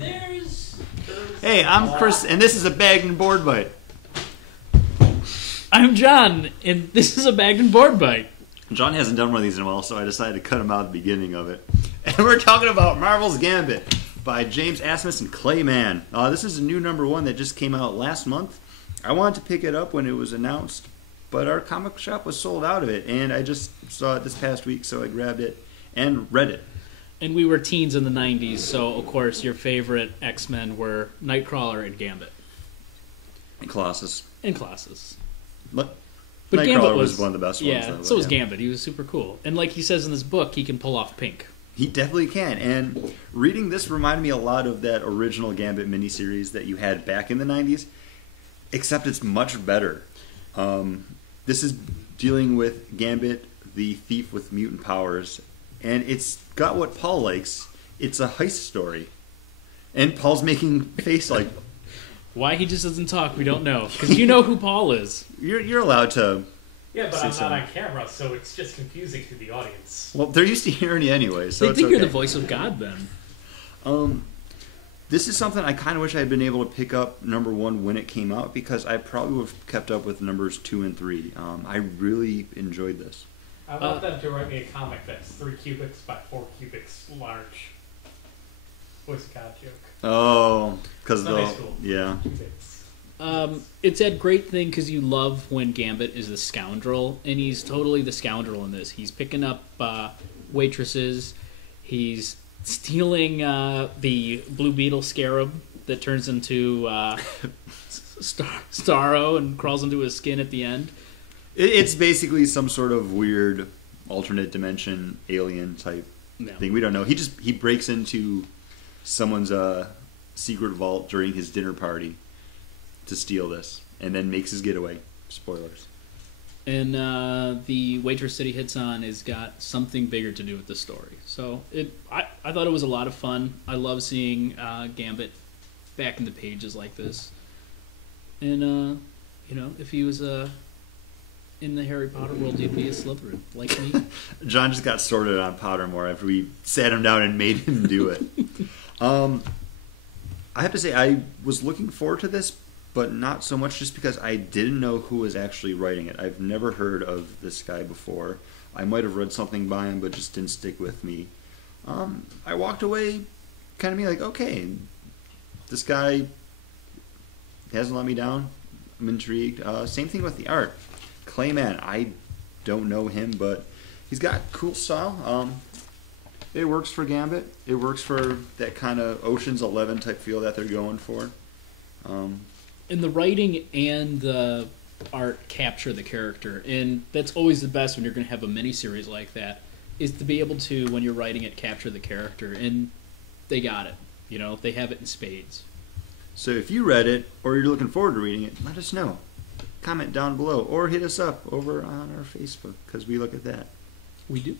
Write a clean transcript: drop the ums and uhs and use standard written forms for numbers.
Hey, I'm Chris, and this is a Bagged and Board Bite. I'm John, and this is a Bagged and Board Bite. John hasn't done one of these in a while, so I decided to cut him out at the beginning of it. And we're talking about Marvel's Gambit by James Asmus and Clay Mann. This is a new #1 that just came out last month. I wanted to pick it up when it was announced, but our comic shop was sold out of it, and I just saw it this past week, so I grabbed it and read it. And we were teens in the 90s, so of course your favorite X-Men were Nightcrawler and Gambit. And Colossus. And Colossus. But Gambit Nightcrawler was one of the best ones. Yeah, so was Gambit. He was super cool. And like he says in this book, he can pull off pink. He definitely can. And reading this reminded me a lot of that original Gambit miniseries that you had back in the 90s, except it's much better. This is dealing with Gambit, the thief with mutant powers, and it's got what Paul likes. It's a heist story. And Paul's making face like... Why he just doesn't talk, we don't know. Because you know who Paul is. You're allowed to... Yeah, but I'm not on camera, so it's just confusing to the audience. Well, they're used to hearing you anyway, so they it's think okay. You're the voice of God, then. This is something I kind of wish I had been able to pick up #1 when it came out, because I probably would have kept up with numbers 2 and 3. I really enjoyed this. I want them to write me a comic that's 3 cubics by 4 cubics large. Voice of God joke. Oh, because Sunday school. Yeah. It's that great thing because you love when Gambit is the scoundrel, and he's totally the scoundrel in this. He's picking up waitresses. He's stealing the Blue Beetle scarab that turns into Starro and crawls into his skin at the end. It's basically some sort of weird alternate dimension alien type thing. We don't know. He breaks into someone's secret vault during his dinner party to steal this, and then makes his getaway. Spoilers. And the waitress that he hits on has got something bigger to do with the story. So I thought it was a lot of fun. I love seeing Gambit back in the pages like this. And if he was in the Harry Potter world, he'd be a Slytherin, like me. John just got sorted on Pottermore after we sat him down and made him do it. I have to say, I was looking forward to this, but not so much just because I didn't know who was actually writing it. I've never heard of this guy before. I might have read something by him, but just didn't stick with me. I walked away kind of being like, okay, this guy hasn't let me down. I'm intrigued. Same thing with the art. Clay Mann, I don't know him, but he's got cool style. It works for Gambit. It works for that kind of Ocean's 11 type feel that they're going for. And the writing and the art capture the character, and that's always the best when you're going to have a miniseries like that, is to be able to, when you're writing it, capture the character, and they got it. They have it in spades. So if you read it, or you're looking forward to reading it, let us know. Comment down below, or hit us up over on our Facebook, because we look at that. We do.